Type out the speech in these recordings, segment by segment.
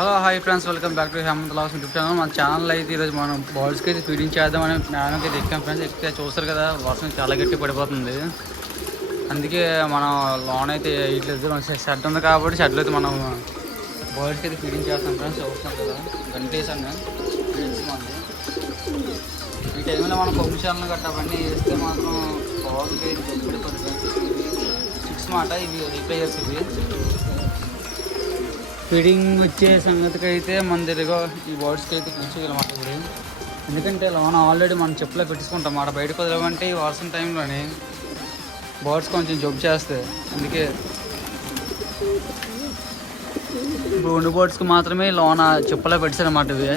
Hello hi friends, welcome back to Hemanth vlogs YouTube channel. మన channel అయితే ఈరోజు మనం బర్డ్స్కి అయితే ఫీడింగ్ చేద్దామని ప్లాన్కి అయితే ఎక్కాం ఫ్రెండ్స్. ఎక్కితే చూస్తారు కదా, వర్షం చాలా గట్టి పడిపోతుంది. అందుకే మనం లోన్ అయితే వేయట్లేదు. షెడ్ ఉంది కాబట్టి షెడ్లో అయితే మనం బర్డ్స్కి అయితే ఫీడింగ్ చేస్తాం ఫ్రెండ్స్. చూస్తాం కదా, గంటేసాను ఈ టైంలో మనం పంపుచాలను గట్ట అవన్నీ వేస్తే మాత్రం బాగుంది. పడిపోతుంది ఫ్రెండ్స్. 6 మాట ఇవి రిపేర్స్. ఇవి ఫీడింగ్ వచ్చే సంగతికి అయితే మన దగ్గర ఈ బర్డ్స్కి అయితే కూర్చోగలమాట ఇప్పుడు. ఎందుకంటే లోన ఆల్రెడీ మనం చెప్పులో పెట్టుకుంటాం మాట. బయటకు వదలమంటే ఈ వర్షం టైంలోని బర్డ్స్ కొంచెం జబ్బు చేస్తాయి. అందుకే ఇప్పుడు 2 బర్డ్స్కి మాత్రమే లోన చెప్పులో పెట్టారన్నమాట. ఇవి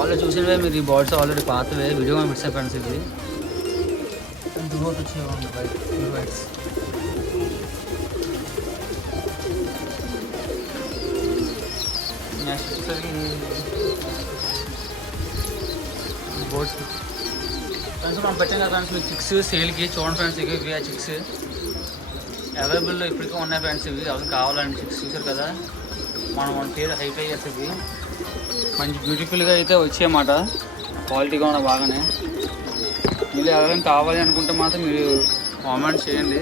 ఆల్రెడీ చూసినవే మీరు. ఈ బర్డ్స్ ఆల్రెడీ పాతవే వీడియో పెట్టాను ఫ్రెండ్స్. ఇది బైట్స్ నెక్స్ట్ వచ్చేసరికి బోర్డ్స్ ఫ్రెండ్స్ మనం పెట్టాం కదా ఫ్రెండ్స్. మీకు చిక్స్ సేల్కి చూడండి ఫ్రెండ్స్. ఇవి ఆ చిక్స్ అవైలబుల్లో ఇప్పటికే ఉన్నాయి ఫ్రెండ్స్. ఇవి ఎవరికి కావాలండి చిక్స్ చూసారు కదా. మన పేరు హైఫై ఇవి మంచి బ్యూటిఫుల్గా అయితే వచ్చాయన్నమాట. క్వాలిటీగా ఉన్న బాగానే. మీరు ఎవరైనా కావాలి అనుకుంటే మాత్రం మీరు కామెంట్ చేయండి.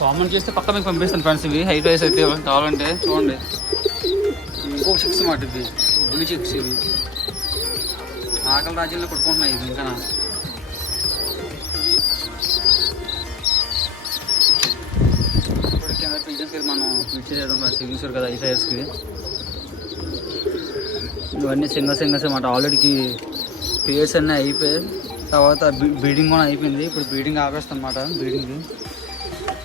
కామెంట్ చేస్తే పక్క మీకు పంపిస్తాను ఫ్రెండ్స్. ఇవి హైట్ వైస్ అయితే కావాలంటే చూడండి. ఇంకొక 6 మాట. ఇది గుడి చిక్స్. ఇవి ఆకలి రాజ్యంలో కొట్టుకుంటున్నాయి. ఇది ఇంకా కింద పీజెస్కి మనం ఫిట్ చేయడం చూసారు కదా. ఈ సైజ్కి ఇవన్నీ సింగల్స్ అన్నమాట. ఆల్రెడీకి పేర్స్ అన్నీ అయిపోయాయి. తర్వాత బ్రీడింగ్ కూడా అయిపోయింది. ఇప్పుడు బ్రీడింగ్ ఆపేస్తాం అన్నమాట. బ్రీడింగ్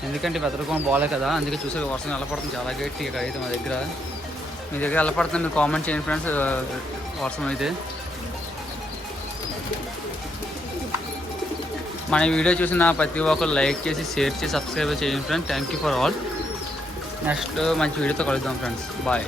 ఎందుకంటే వెదరుకోవడం బాగాలే కదా. అందుకే చూసే వర్షం ఎలా పడుతుంది చాలా గట్టి అయితే మా దగ్గర. మీ దగ్గర ఎలా పడుతుంది మీరు కామెంట్ చేయండి ఫ్రెండ్స్. వర్షం అయితే మన వీడియో చూసిన ప్రతి ఒక్కరు లైక్ చేసి షేర్ చేసి సబ్స్క్రైబ్ చేయండి friends. Thank you for all. Next మంచి వీడియోతో కలుద్దాం ఫ్రెండ్స్. బాయ్.